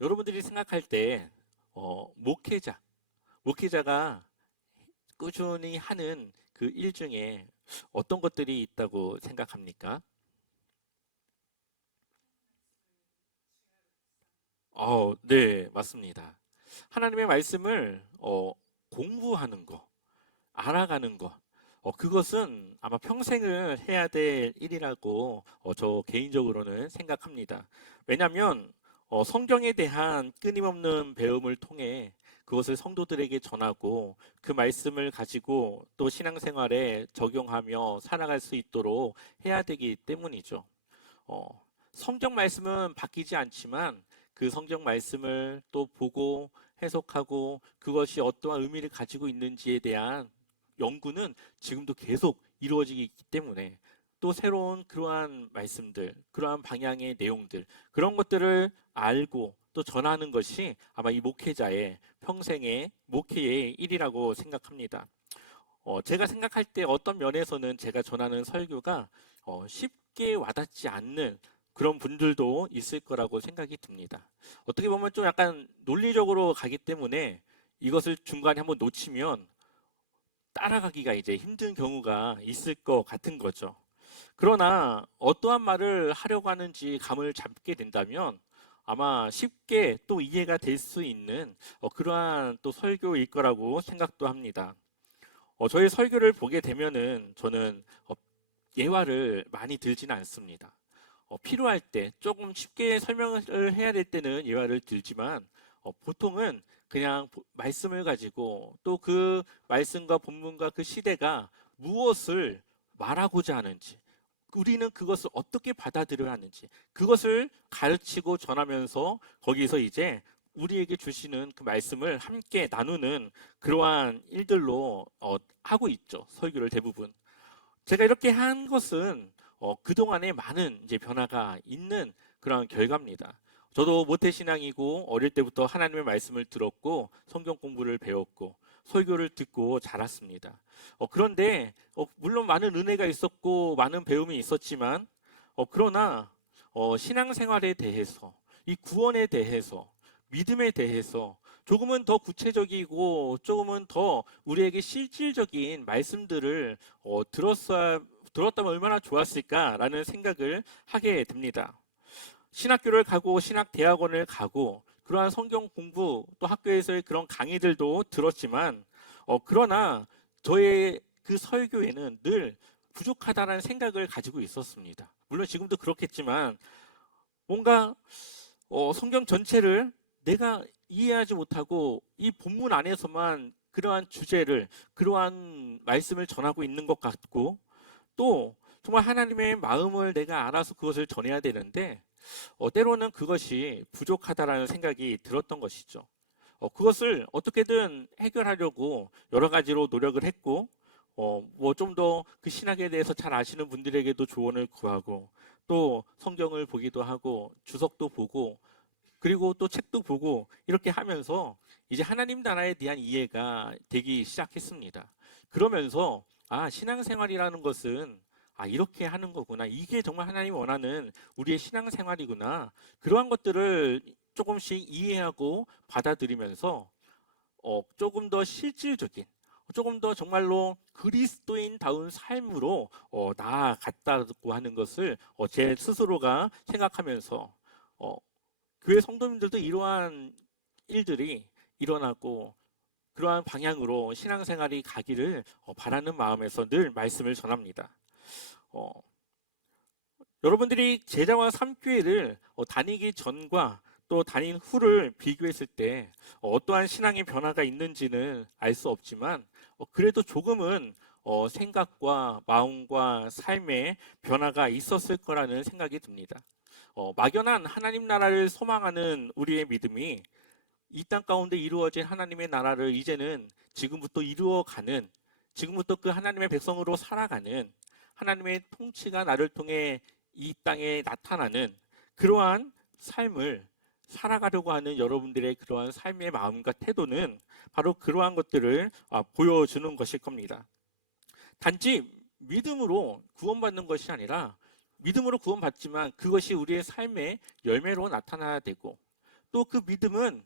여러분들이 생각할 때 목회자가 꾸준히 하는 그 일 중에 어떤 것들이 있다고 생각합니까? 네, 맞습니다. 하나님의 말씀을 공부하는 거, 알아가는 것, 그것은 아마 평생을 해야 될 일이라고 저 개인적으로는 생각합니다. 왜냐하면 성경에 대한 끊임없는 배움을 통해 그것을 성도들에게 전하고 그 말씀을 가지고 또 신앙생활에 적용하며 살아갈 수 있도록 해야 되기 때문이죠. 어, 성경 말씀은 바뀌지 않지만 그 성경 말씀을 또 보고 해석하고 그것이 어떠한 의미를 가지고 있는지에 대한 연구는 지금도 계속 이루어지기 때문에 또 새로운 그러한 말씀들, 그러한 방향의 내용들, 그런 것들을 알고 또 전하는 것이 아마 이 목회자의 평생의 목회의 일이라고 생각합니다. 제가 생각할 때 어떤 면에서는 제가 전하는 설교가 쉽게 와닿지 않는 그런 분들도 있을 거라고 생각이 듭니다. 어떻게 보면 좀 약간 논리적으로 가기 때문에 이것을 중간에 한번 놓치면 따라가기가 이제 힘든 경우가 있을 것 같은 거죠. 그러나 어떠한 말을 하려고 하는지 감을 잡게 된다면 아마 쉽게 또 이해가 될 수 있는 그러한 또 설교일 거라고 생각도 합니다. 저의 설교를 보게 되면은 저는 예화를 많이 들지는 않습니다. 필요할 때 조금 쉽게 설명을 해야 될 때는 예화를 들지만 보통은 그냥 말씀을 가지고 또 그 말씀과 본문과 그 시대가 무엇을 말하고자 하는지 우리는 그것을 어떻게 받아들여야 하는지 그것을 가르치고 전하면서 거기서 이제 우리에게 주시는 그 말씀을 함께 나누는 그러한 일들로 하고 있죠. 설교를 대부분. 제가 이렇게 한 것은 그동안에 많은 이제 변화가 있는 그런 결과입니다. 저도 모태신앙이고 어릴 때부터 하나님의 말씀을 들었고 성경 공부를 배웠고 설교를 듣고 자랐습니다. 그런데 물론 많은 은혜가 있었고 많은 배움이 있었지만 그러나 신앙생활에 대해서 이 구원에 대해서 믿음에 대해서 조금은 더 구체적이고 조금은 더 우리에게 실질적인 말씀들을 들었다면 얼마나 좋았을까라는 생각을 하게 됩니다. 신학교를 가고 신학대학원을 가고 그러한 성경 공부 또 학교에서의 그런 강의들도 들었지만 그러나 저의 그 설교에는 늘 부족하다는 생각을 가지고 있었습니다. 물론 지금도 그렇겠지만 뭔가 성경 전체를 내가 이해하지 못하고 이 본문 안에서만 그러한 주제를 그러한 말씀을 전하고 있는 것 같고 또 정말 하나님의 마음을 내가 알아서 그것을 전해야 되는데 때로는 그것이 부족하다라는 생각이 들었던 것이죠. 그것을 어떻게든 해결하려고 여러 가지로 노력을 했고 뭐 좀 더 그 신학에 대해서 잘 아시는 분들에게도 조언을 구하고 또 성경을 보기도 하고 주석도 보고 그리고 또 책도 보고 이렇게 하면서 이제 하나님 나라에 대한 이해가 되기 시작했습니다. 그러면서 신앙생활이라는 것은 이렇게 하는 거구나. 이게 정말 하나님이 원하는 우리의 신앙생활이구나. 그러한 것들을 조금씩 이해하고 받아들이면서 조금 더 실질적인 조금 더 정말로 그리스도인다운 삶으로 나아갔다고 하는 것을 제 스스로가 생각하면서 어, 교회 성도님들도 이러한 일들이 일어나고 그러한 방향으로 신앙생활이 가기를 바라는 마음에서 늘 말씀을 전합니다. 어, 여러분들이 제자와 삼교회를 다니기 전과 또 다닌 후를 비교했을 때 어떠한 신앙의 변화가 있는지는 알 수 없지만 그래도 조금은 생각과 마음과 삶의 변화가 있었을 거라는 생각이 듭니다. 막연한 하나님 나라를 소망하는 우리의 믿음이 이 땅 가운데 이루어진 하나님의 나라를 이제는 지금부터 이루어가는 지금부터 그 하나님의 백성으로 살아가는 하나님의 통치가 나를 통해 이 땅에 나타나는 그러한 삶을 살아가려고 하는 여러분들의 그러한 삶의 마음과 태도는 바로 그러한 것들을 보여주는 것일 겁니다. 단지 믿음으로 구원받는 것이 아니라 믿음으로 구원받지만 그것이 우리의 삶의 열매로 나타나야 되고 또 그 믿음은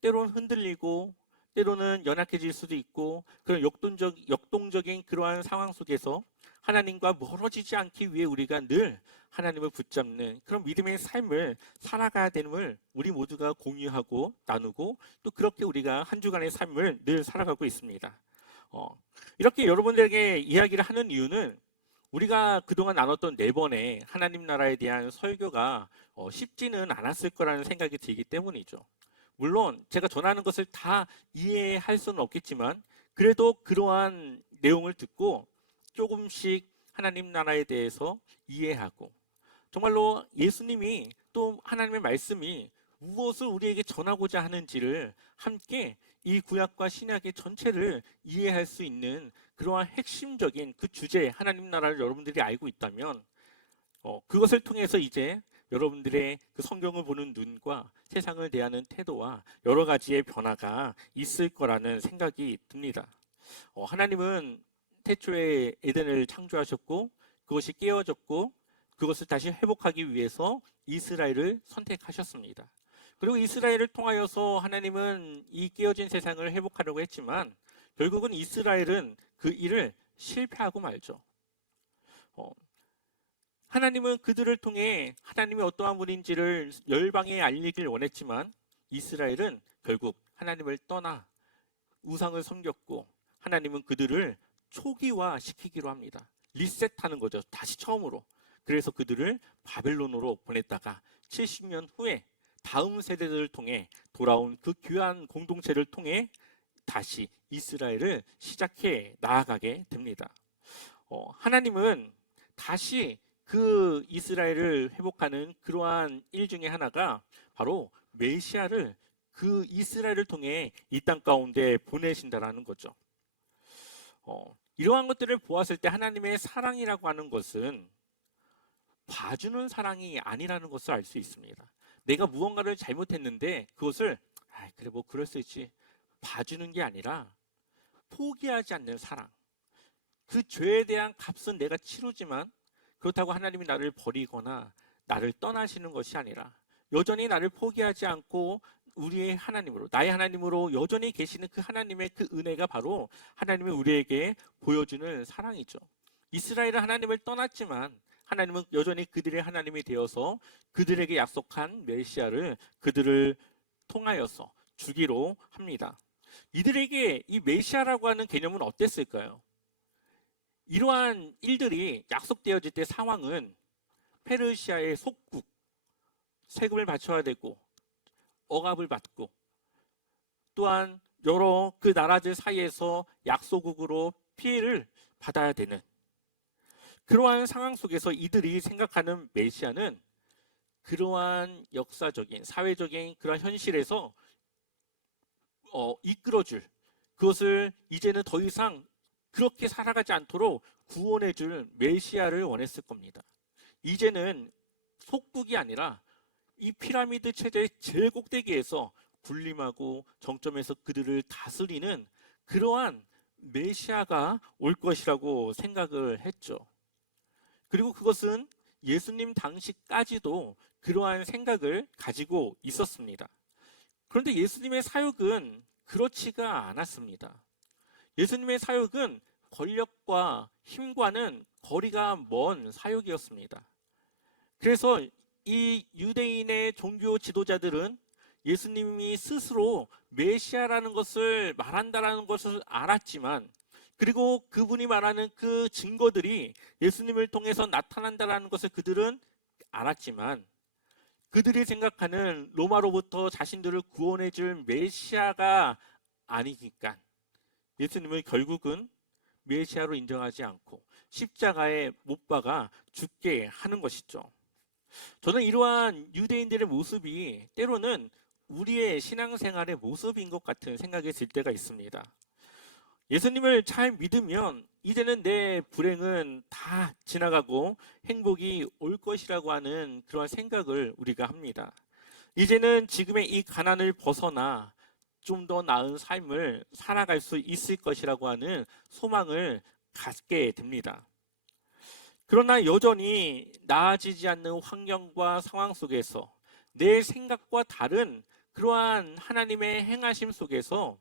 때로는 흔들리고 때로는 연약해질 수도 있고 그런 역동적인 그러한 상황 속에서 하나님과 멀어지지 않기 위해 우리가 늘 하나님을 붙잡는 그런 믿음의 삶을 살아가야 됨을 우리 모두가 공유하고 나누고 또 그렇게 우리가 한 주간의 삶을 늘 살아가고 있습니다. 이렇게 여러분들에게 이야기를 하는 이유는 우리가 그동안 나눴던 4번의 하나님 나라에 대한 설교가 쉽지는 않았을 거라는 생각이 들기 때문이죠. 물론 제가 전하는 것을 다 이해할 수는 없겠지만 그래도 그러한 내용을 듣고 조금씩 하나님 나라에 대해서 이해하고 정말로 예수님이 또 하나님의 말씀이 무엇을 우리에게 전하고자 하는지를 함께 이 구약과 신약의 전체를 이해할 수 있는 그러한 핵심적인 그 주제 하나님 나라를 여러분들이 알고 있다면 그것을 통해서 이제 여러분들의 그 성경을 보는 눈과 세상을 대하는 태도와 여러 가지의 변화가 있을 거라는 생각이 듭니다. 하나님은 태초에 에덴을 창조하셨고 그것이 깨어졌고 그것을 다시 회복하기 위해서 이스라엘을 선택하셨습니다. 그리고 이스라엘을 통하여서 하나님은 이 깨어진 세상을 회복하려고 했지만 결국은 이스라엘은 그 일을 실패하고 말죠. 하나님은 그들을 통해 하나님이 어떠한 분인지를 열방에 알리길 원했지만 이스라엘은 결국 하나님을 떠나 우상을 섬겼고 하나님은 그들을 초기화시키기로 합니다. 리셋하는 거죠. 다시 처음으로. 그래서 그들을 바벨론으로 보냈다가 70년 후에 다음 세대들을 통해 돌아온 그 귀한 공동체를 통해 다시 이스라엘을 시작해 나아가게 됩니다. 하나님은 다시 그 이스라엘을 회복하는 그러한 일 중에 하나가 바로 메시아를 그 이스라엘을 통해 이 땅 가운데 보내신다라는 거죠. 이러한 것들을 보았을 때 하나님의 사랑이라고 하는 것은 봐주는 사랑이 아니라는 것을 알 수 있습니다. 내가 무언가를 잘못했는데 그것을 그래 뭐 그럴 수 있지 봐주는 게 아니라 포기하지 않는 사랑. 그 죄에 대한 값은 내가 치르지만 그렇다고 하나님이 나를 버리거나 나를 떠나시는 것이 아니라 여전히 나를 포기하지 않고 우리의 하나님으로 나의 하나님으로 여전히 계시는 그 하나님의 그 은혜가 바로 하나님이 우리에게 보여주는 사랑이죠. 이스라엘은 하나님을 떠났지만 하나님은 여전히 그들의 하나님이 되어서 그들에게 약속한 메시아를 그들을 통하여서 주기로 합니다. 이들에게 이 메시아라고 하는 개념은 어땠을까요? 이러한 일들이 약속되어질 때 상황은 페르시아의 속국, 세금을 바쳐야 되고 억압을 받고 또한 여러 그 나라들 사이에서 약소국으로 피해를 받아야 되는 그러한 상황 속에서 이들이 생각하는 메시아는 그러한 역사적인 사회적인 그러한 현실에서 이끌어줄 그것을 이제는 더 이상 그렇게 살아가지 않도록 구원해줄 메시아를 원했을 겁니다. 이제는 속국이 아니라 이 피라미드 체제의 제일 꼭대기에서 군림하고 정점에서 그들을 다스리는 그러한 메시아가 올 것이라고 생각을 했죠. 그리고 그것은 예수님 당시까지도 그러한 생각을 가지고 있었습니다. 그런데 예수님의 사역은 그렇지가 않았습니다. 예수님의 사역은 권력과 힘과는 거리가 먼 사역이었습니다. 그래서 이 유대인의 종교 지도자들은 예수님이 스스로 메시아라는 것을 말한다라는 것을 알았지만 그리고 그분이 말하는 그 증거들이 예수님을 통해서 나타난다라는 것을 그들은 알았지만 그들이 생각하는 로마로부터 자신들을 구원해 줄 메시아가 아니니까 예수님을 결국은 메시아로 인정하지 않고 십자가에 못 박아 죽게 하는 것이죠. 저는 이러한 유대인들의 모습이 때로는 우리의 신앙생활의 모습인 것 같은 생각이 들 때가 있습니다. 예수님을 잘 믿으면 이제는 내 불행은 다 지나가고 행복이 올 것이라고 하는 그런 생각을 우리가 합니다. 이제는 지금의 이 가난을 벗어나 좀 더 나은 삶을 살아갈 수 있을 것이라고 하는 소망을 갖게 됩니다. 그러나 여전히 나아지지 않는 환경과 상황 속에서 내 생각과 다른 그러한 하나님의 행하심 속에서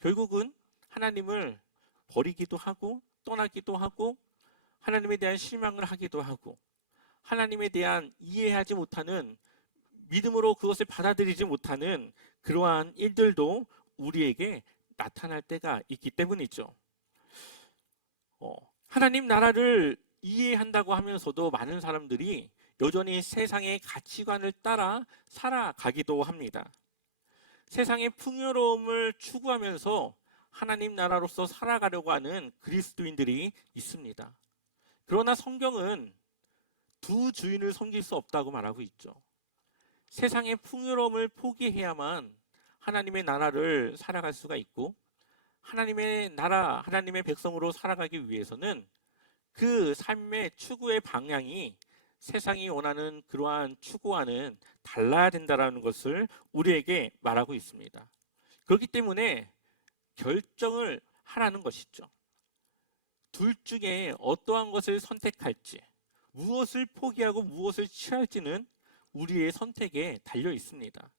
결국은 하나님을 버리기도 하고 떠나기도 하고 하나님에 대한 실망을 하기도 하고 하나님에 대한 이해하지 못하는 믿음으로 그것을 받아들이지 못하는 그러한 일들도 우리에게 나타날 때가 있기 때문이죠. 하나님 나라를 이해한다고 하면서도 많은 사람들이 여전히 세상의 가치관을 따라 살아가기도 합니다. 세상의 풍요로움을 추구하면서 하나님 나라로서 살아가려고 하는 그리스도인들이 있습니다. 그러나 성경은 두 주인을 섬길 수 없다고 말하고 있죠. 세상의 풍요로움을 포기해야만 하나님의 나라를 살아갈 수가 있고 하나님의 나라, 하나님의 백성으로 살아가기 위해서는 그 삶의 추구의 방향이 세상이 원하는 그러한 추구와는 달라야 된다는 것을 우리에게 말하고 있습니다. 그렇기 때문에 결정을 하라는 것이죠. 둘 중에 어떠한 것을 선택할지, 무엇을 포기하고 무엇을 취할지는 우리의 선택에 달려 있습니다.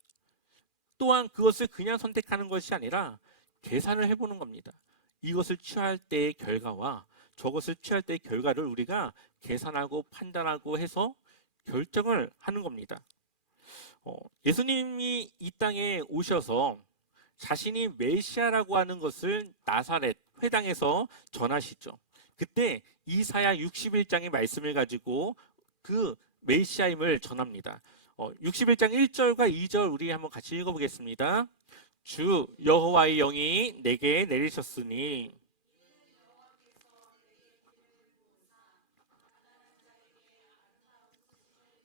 또한 그것을 그냥 선택하는 것이 아니라 계산을 해보는 겁니다. 이것을 취할 때의 결과와 저것을 취할 때의 결과를 우리가 계산하고 판단하고 해서 결정을 하는 겁니다. 예수님이 이 땅에 오셔서 자신이 메시아라고 하는 것을 나사렛 회당에서 전하시죠. 그때 이사야 61장의 말씀을 가지고 그 메시아임을 전합니다. 61장 1절과 2절 우리 한번 같이 읽어보겠습니다. 주 여호와의 영이 내게 내리셨으니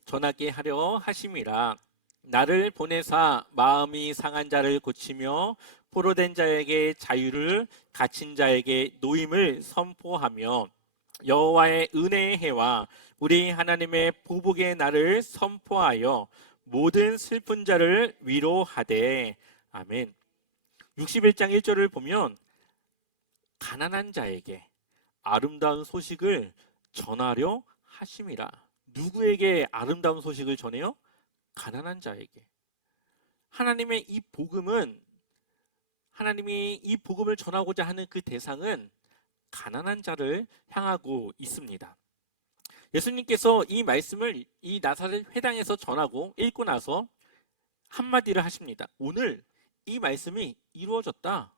전하게 하려 하심이라. 나를 보내사 마음이 상한 자를 고치며 포로된 자에게 자유를, 갇힌 자에게 노임을 선포하며 여호와의 은혜의 해와 우리 하나님의 보복의 날을 선포하여 모든 슬픈 자를 위로하되. 아멘. 61장 1절을 보면 가난한 자에게 아름다운 소식을 전하려 하심이라. 누구에게 아름다운 소식을 전해요? 가난한 자에게. 하나님의 이 복음은, 하나님이 이 복음을 전하고자 하는 그 대상은 가난한 자를 향하고 있습니다. 예수님께서 이 말씀을 이 나사렛 회당에서 전하고 읽고 나서 한마디를 하십니다. 오늘 이 말씀이 이루어졌다.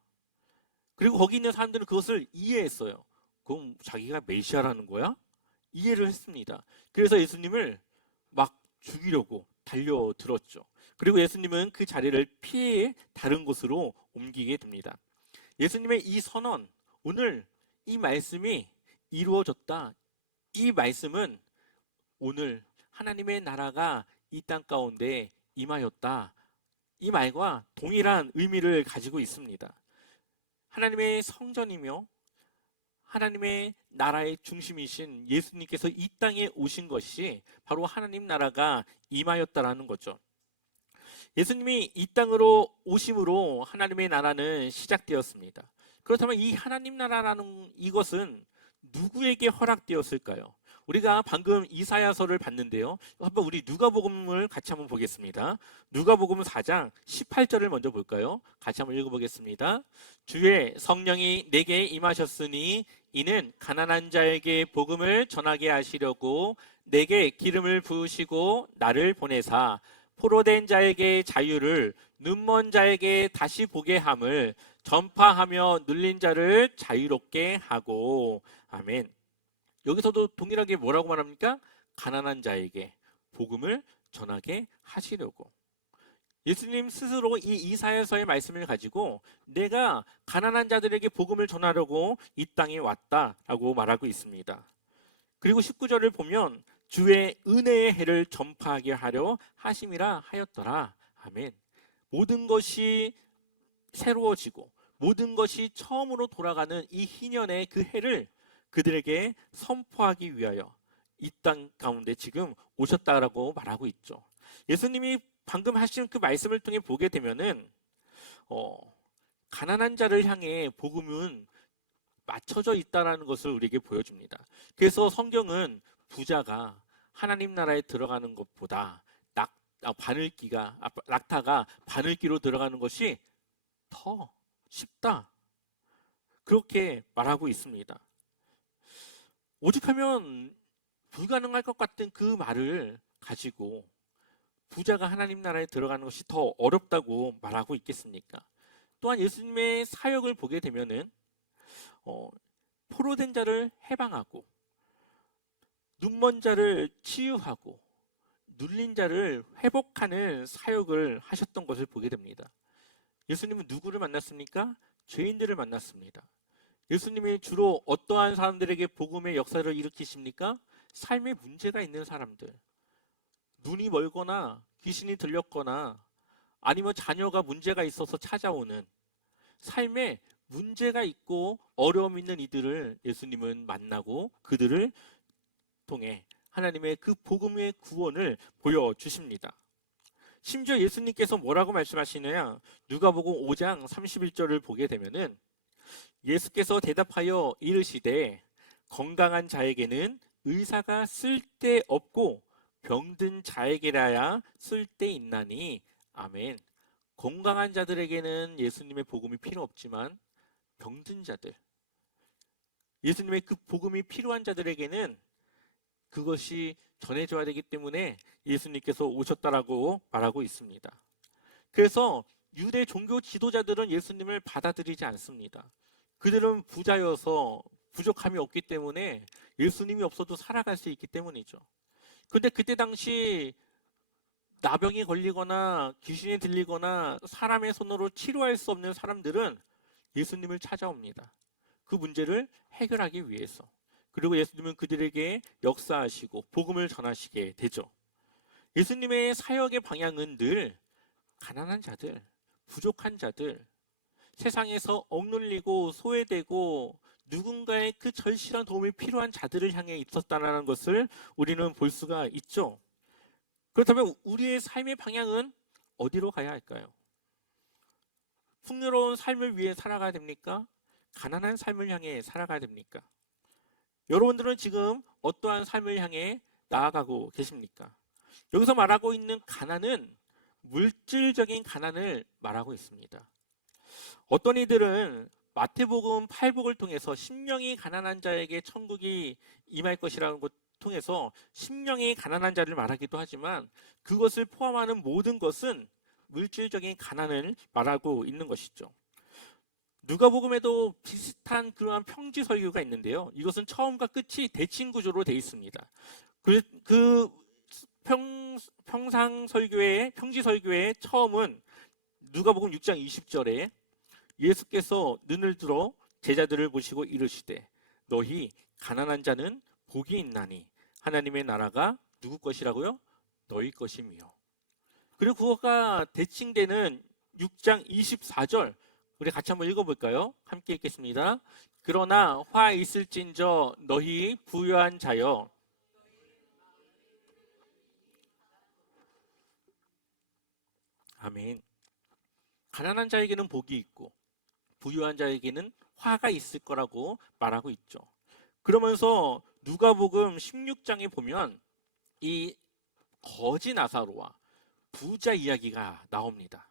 그리고 거기 있는 사람들은 그것을 이해했어요. 그럼 자기가 메시아라는 거야? 이해를 했습니다. 그래서 예수님을 막 죽이려고 달려들었죠. 그리고 예수님은 그 자리를 피해 다른 곳으로 옮기게 됩니다. 예수님의 이 선언, 오늘 이 말씀이 이루어졌다. 이 말씀은 오늘 하나님의 나라가 이 땅 가운데 임하였다. 이 말과 동일한 의미를 가지고 있습니다. 하나님의 성전이며 하나님의 나라의 중심이신 예수님께서 이 땅에 오신 것이 바로 하나님 나라가 임하였다라는 거죠. 예수님이 이 땅으로 오심으로 하나님의 나라는 시작되었습니다. 그렇다면 이 하나님 나라라는 이것은 누구에게 허락되었을까요? 우리가 방금 이사야서를 봤는데요. 한번 우리 누가복음을 같이 한번 보겠습니다. 누가복음 4장 18절을 먼저 볼까요? 같이 한번 읽어보겠습니다. 주의 성령이 내게 임하셨으니 이는 가난한 자에게 복음을 전하게 하시려고 내게 기름을 부으시고 나를 보내사 포로된 자에게 자유를, 눈먼 자에게 다시 보게 함을 전파하며 눌린 자를 자유롭게 하고. 아멘. 여기서도 동일하게 뭐라고 말합니까? 가난한 자에게 복음을 전하게 하시려고. 예수님 스스로 이 이사야서의 말씀을 가지고 내가 가난한 자들에게 복음을 전하려고 이 땅에 왔다라고 말하고 있습니다. 그리고 19절을 보면 주의 은혜의 해를 전파하게 하려 하심이라 하였더라. 아멘. 모든 것이 새로워지고 모든 것이 처음으로 돌아가는 이 희년의 그 해를 그들에게 선포하기 위하여 이 땅 가운데 지금 오셨다라고 말하고 있죠. 예수님이 방금 하신 그 말씀을 통해 보게 되면은 가난한 자를 향해 복음은 맞춰져 있다라는 것을 우리에게 보여줍니다. 그래서 성경은 부자가 하나님 나라에 들어가는 것보다 낙타가 바늘기로 들어가는 것이 더 쉽다. 그렇게 말하고 있습니다. 오죽하면 불가능할 것 같은 그 말을 가지고 부자가 하나님 나라에 들어가는 것이 더 어렵다고 말하고 있겠습니까? 또한 예수님의 사역을 보게 되면은 포로된 자를 해방하고 눈먼 자를 치유하고 눌린 자를 회복하는 사역을 하셨던 것을 보게 됩니다. 예수님은 누구를 만났습니까? 죄인들을 만났습니다. 예수님이 주로 어떠한 사람들에게 복음의 역사를 일으키십니까? 삶에 문제가 있는 사람들, 눈이 멀거나 귀신이 들렸거나 아니면 자녀가 문제가 있어서 찾아오는 삶에 문제가 있고 어려움 있는 이들을 예수님은 만나고 그들을 통해 하나님의 그 복음의 구원을 보여주십니다. 심지어 예수님께서 뭐라고 말씀하시느냐? 누가복음 5장 31절을 보게 되면은 예수께서 대답하여 이르시되 건강한 자에게는 의사가 쓸데없고 병든 자에게라야 쓸데있나니 아멘. 건강한 자들에게는 예수님의 복음이 필요 없지만 병든 자들, 예수님의 그 복음이 필요한 자들에게는 그것이 전해져야 되기 때문에 예수님께서 오셨다라고 말하고 있습니다. 그래서 유대 종교 지도자들은 예수님을 받아들이지 않습니다. 그들은 부자여서 부족함이 없기 때문에 예수님이 없어도 살아갈 수 있기 때문이죠. 근데 그때 당시 나병이 걸리거나 귀신이 들리거나 사람의 손으로 치료할 수 없는 사람들은 예수님을 찾아옵니다. 그 문제를 해결하기 위해서. 그리고 예수님은 그들에게 역사하시고 복음을 전하시게 되죠. 예수님의 사역의 방향은 늘 가난한 자들, 부족한 자들, 세상에서 억눌리고 소외되고 누군가의 그 절실한 도움이 필요한 자들을 향해 있었다는 것을 우리는 볼 수가 있죠. 그렇다면 우리의 삶의 방향은 어디로 가야 할까요? 풍요로운 삶을 위해 살아가야 됩니까? 가난한 삶을 향해 살아가야 됩니까? 여러분들은 지금 어떠한 삶을 향해 나아가고 계십니까? 여기서 말하고 있는 가난은 물질적인 가난을 말하고 있습니다. 어떤 이들은 마태복음 8복을 통해서 심령이 가난한 자에게 천국이 임할 것이라는 것 통해서 심령이 가난한 자를 말하기도 하지만 그것을 포함하는 모든 것은 물질적인 가난을 말하고 있는 것이죠. 누가복음에도 비슷한 그러한 평지 설교가 있는데요. 이것은 처음과 끝이 대칭 구조로 되어 있습니다. 그 평지 설교의 처음은 누가복음 6장 20절에 예수께서 눈을 들어 제자들을 보시고 이르시되 너희 가난한 자는 복이 있나니 하나님의 나라가 누구 것이라고요? 너희 것이며. 그리고 그거가 대칭되는 6장 24절 우리 같이 한번 읽어볼까요? 함께 읽겠습니다. 그러나 화 있을진저 너희 부유한 자여 아멘. 가난한 자에게는 복이 있고 부유한 자에게는 화가 있을 거라고 말하고 있죠. 그러면서 누가복음 16장에 보면 이 거지 나사로와 부자 이야기가 나옵니다.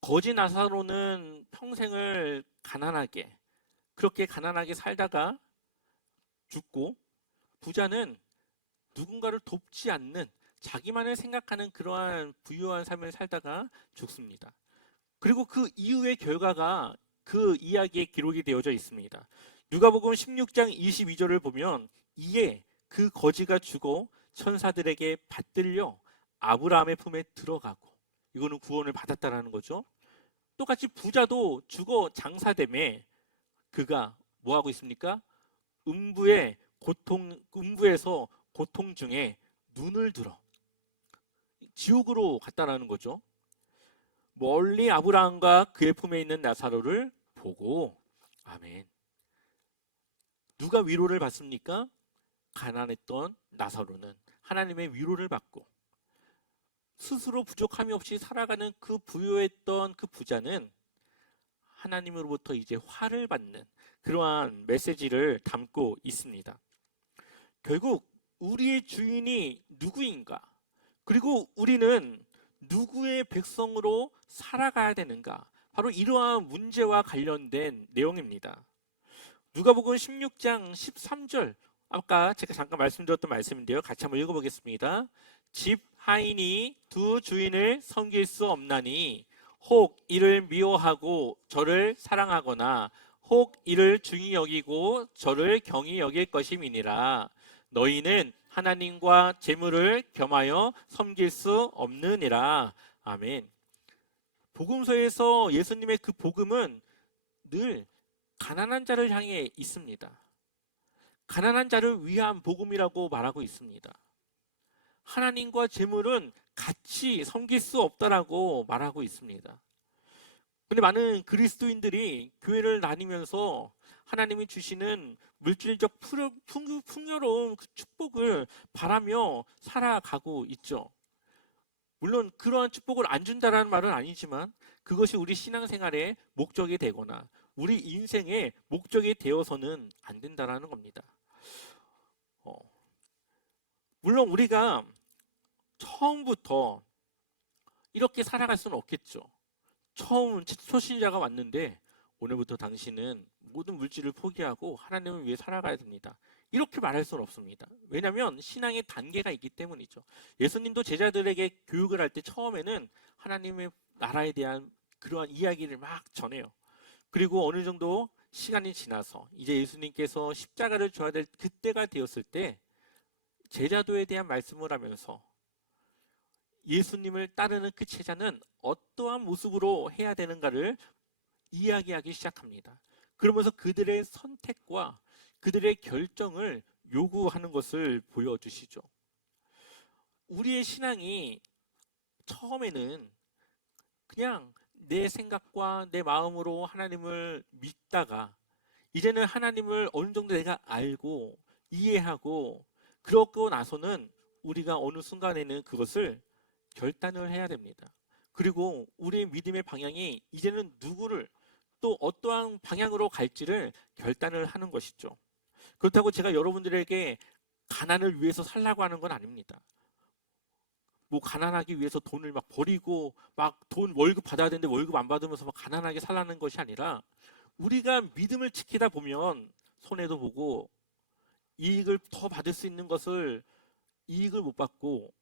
거지 나사로는 평생을 그렇게 가난하게 살다가 죽고, 부자는 누군가를 돕지 않는 자기만을 생각하는 그러한 부유한 삶을 살다가 죽습니다. 그리고 그 이후의 결과가 그 이야기에 기록이 되어져 있습니다. 누가복음 16장 22절을 보면 이에 그 거지가 죽어 천사들에게 받들려 아브라함의 품에 들어가고, 이거는 구원을 받았다라는 거죠. 똑같이 부자도 죽어 장사됨에 그가 뭐 하고 있습니까? 음부에서 고통 중에 눈을 들어 지옥으로 갔다라는 거죠. 멀리 아브라함과 그의 품에 있는 나사로를 보고, 아멘. 누가 위로를 받습니까? 가난했던 나사로는 하나님의 위로를 받고, 스스로 부족함이 없이 살아가는 그 부유했던 그 부자는 하나님으로부터 이제 화를 받는 그러한 메시지를 담고 있습니다. 결국 우리의 주인이 누구인가? 그리고 우리는 누구의 백성으로 살아가야 되는가? 바로 이러한 문제와 관련된 내용입니다. 누가복음 16장 13절, 아까 제가 잠깐 말씀드렸던 말씀인데요. 같이 한번 읽어보겠습니다. 집 하인이 두 주인을 섬길 수 없나니 혹 이를 미워하고 저를 사랑하거나 혹 이를 중히 여기고 저를 경히 여길 것임이니라. 너희는 하나님과 재물을 겸하여 섬길 수 없느니라. 아멘. 복음서에서 예수님의 그 복음은 늘 가난한 자를 향해 있습니다. 가난한 자를 위한 복음이라고 말하고 있습니다. 하나님과 재물은 같이 섬길 수 없다라고 말하고 있습니다. 근데 많은 그리스도인들이 교회를 다니면서 하나님이 주시는 물질적 풍요로운 그 축복을 바라며 살아가고 있죠. 물론 그러한 축복을 안 준다라는 말은 아니지만 그것이 우리 신앙생활의 목적이 되거나 우리 인생의 목적이 되어서는 안 된다라는 겁니다. 물론 우리가 처음부터 이렇게 살아갈 수는 없겠죠. 처음 초신자가 왔는데 오늘부터 당신은 모든 물질을 포기하고 하나님을 위해 살아가야 됩니다. 이렇게 말할 수는 없습니다. 왜냐하면 신앙의 단계가 있기 때문이죠. 예수님도 제자들에게 교육을 할 때 처음에는 하나님의 나라에 대한 그러한 이야기를 막 전해요. 그리고 어느 정도 시간이 지나서 이제 예수님께서 십자가를 져야 될 그때가 되었을 때 제자도에 대한 말씀을 하면서 예수님을 따르는 그 제자는 어떠한 모습으로 해야 되는가를 이야기하기 시작합니다. 그러면서 그들의 선택과 그들의 결정을 요구하는 것을 보여주시죠. 우리의 신앙이 처음에는 그냥 내 생각과 내 마음으로 하나님을 믿다가 이제는 하나님을 어느 정도 내가 알고 이해하고 그러고 나서는 우리가 어느 순간에는 그것을 결단을 해야 됩니다. 그리고 우리의 믿음의 방향이 이제는 누구를 또 어떠한 방향으로 갈지를 결단을 하는 것이죠. 그렇다고 제가 여러분들에게 가난을 위해서 살라고 하는 건 아닙니다. 뭐 가난하기 위해서 돈을 막 버리고 막 돈 월급 받아야 되는데 월급 안 받으면서 막 가난하게 살라는 것이 아니라 우리가 믿음을 지키다 보면 손해도 보고 이익을 더 받을 수 있는 것을 이익을 못 받고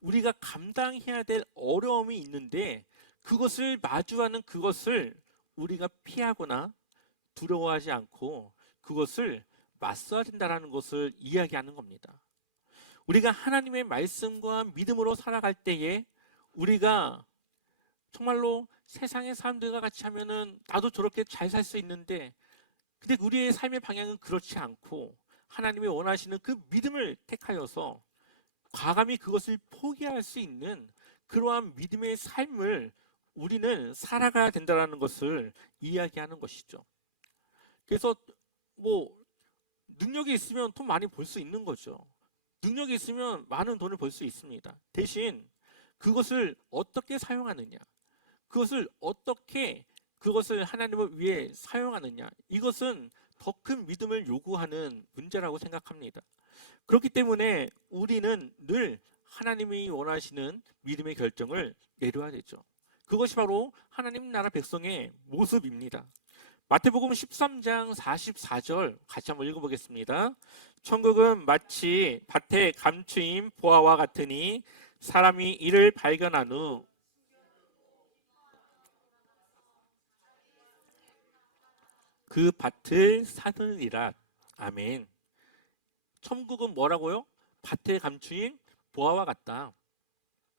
우리가 감당해야 될 어려움이 있는데 그것을 마주하는 그것을 우리가 피하거나 두려워하지 않고 그것을 맞서야 된다는 것을 이야기하는 겁니다. 우리가 하나님의 말씀과 믿음으로 살아갈 때에 우리가 정말로 세상의 사람들과 같이 하면은 나도 저렇게 잘 살 수 있는데 근데 우리의 삶의 방향은 그렇지 않고 하나님이 원하시는 그 믿음을 택하여서 과감히 그것을 포기할 수 있는 그러한 믿음의 삶을 우리는 살아가야 된다는 것을 이야기하는 것이죠. 그래서 뭐 능력이 있으면 돈 많이 벌 수 있는 거죠. 능력이 있으면 많은 돈을 벌 수 있습니다. 대신 그것을 어떻게 사용하느냐, 그것을 하나님을 위해 사용하느냐, 이것은 더 큰 믿음을 요구하는 문제라고 생각합니다. 그렇기 때문에 우리는 늘 하나님이 원하시는 믿음의 결정을 내려야 되죠. 그것이 바로 하나님 나라 백성의 모습입니다. 마태복음 13장 44절 같이 한번 읽어보겠습니다. 천국은 마치 밭에 감추인 보화와 같으니 사람이 이를 발견한 후 그 밭을 사느니라. 아멘. 천국은 뭐라고요? 밭에 감추인 보화와 같다.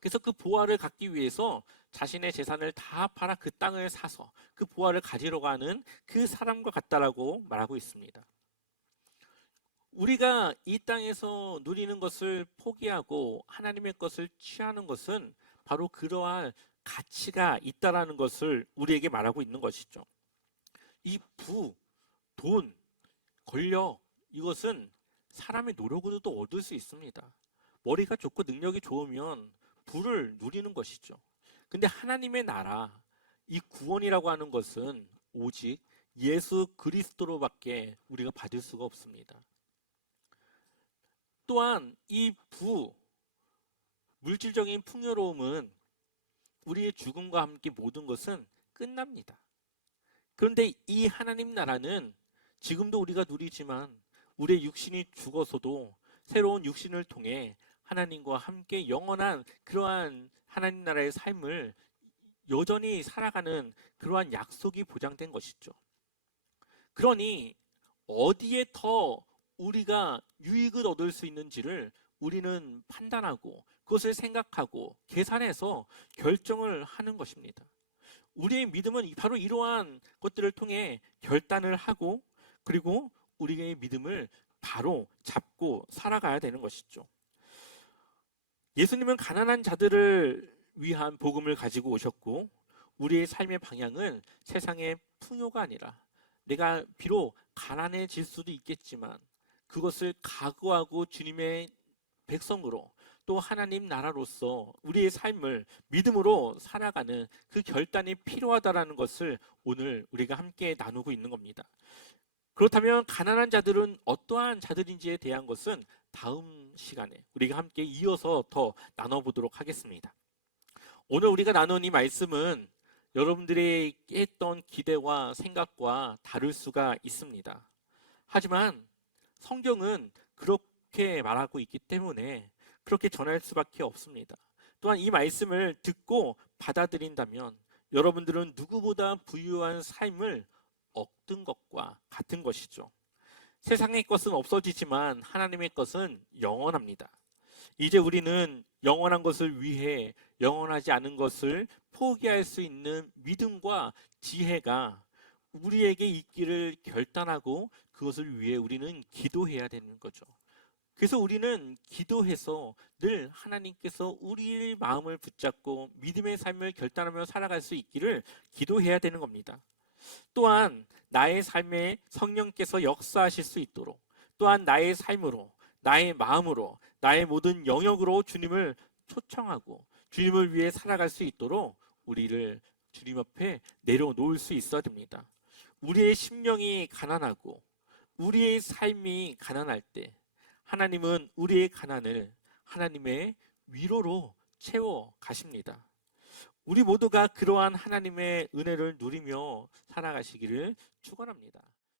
그래서 그 보화를 갖기 위해서 자신의 재산을 다 팔아 그 땅을 사서 그 보화를 가지러 가는 그 사람과 같다라고 말하고 있습니다. 우리가 이 땅에서 누리는 것을 포기하고 하나님의 것을 취하는 것은 바로 그러한 가치가 있다라는 것을 우리에게 말하고 있는 것이죠. 이 돈, 권력, 이것은 사람의 노력으로도 얻을 수 있습니다. 머리가 좋고 능력이 좋으면 부를 누리는 것이죠. 근데 하나님의 나라, 이 구원이라고 하는 것은 오직 예수 그리스도로밖에 우리가 받을 수가 없습니다. 또한 이 물질적인 풍요로움은 우리의 죽음과 함께 모든 것은 끝납니다. 그런데 이 하나님 나라는 지금도 우리가 누리지만 우리의 육신이 죽어서도 새로운 육신을 통해 하나님과 함께 영원한 그러한 하나님 나라의 삶을 여전히 살아가는 그러한 약속이 보장된 것이죠. 그러니 어디에 더 우리가 유익을 얻을 수 있는지를 우리는 판단하고 그것을 생각하고 계산해서 결정을 하는 것입니다. 우리의 믿음은 바로 이러한 것들을 통해 결단을 하고 그리고 우리의 믿음을 바로 잡고 살아가야 되는 것이죠. 예수님은 가난한 자들을 위한 복음을 가지고 오셨고 우리의 삶의 방향은 세상의 풍요가 아니라 내가 비록 가난해질 수도 있겠지만 그것을 각오하고 주님의 백성으로 또 하나님 나라로서 우리의 삶을 믿음으로 살아가는 그 결단이 필요하다라는 것을 오늘 우리가 함께 나누고 있는 겁니다. 그렇다면 가난한 자들은 어떠한 자들인지에 대한 것은 다음 시간에 우리가 함께 이어서 더 나눠보도록 하겠습니다. 오늘 우리가 나눈 이 말씀은 여러분들이 했던 기대와 생각과 다를 수가 있습니다. 하지만 성경은 그렇게 말하고 있기 때문에 그렇게 전할 수밖에 없습니다. 또한 이 말씀을 듣고 받아들인다면 여러분들은 누구보다 부유한 삶을 얻은 것과 같은 것이죠. 세상의 것은 없어지지만 하나님의 것은 영원합니다. 이제 우리는 영원한 것을 위해 영원하지 않은 것을 포기할 수 있는 믿음과 지혜가 우리에게 있기를 결단하고 그것을 위해 우리는 기도해야 되는 거죠. 그래서 우리는 기도해서 늘 하나님께서 우리의 마음을 붙잡고 믿음의 삶을 결단하며 살아갈 수 있기를 기도해야 되는 겁니다. 또한 나의 삶에 성령께서 역사하실 수 있도록 또한 나의 삶으로 나의 마음으로 나의 모든 영역으로 주님을 초청하고 주님을 위해 살아갈 수 있도록 우리를 주님 앞에 내려놓을 수 있어야 됩니다. 우리의 심령이 가난하고 우리의 삶이 가난할 때 하나님은 우리의 가난을 하나님의 위로로 채워 가십니다. 우리 모두가 그러한 하나님의 은혜를 누리며 살아가시기를 축원합니다.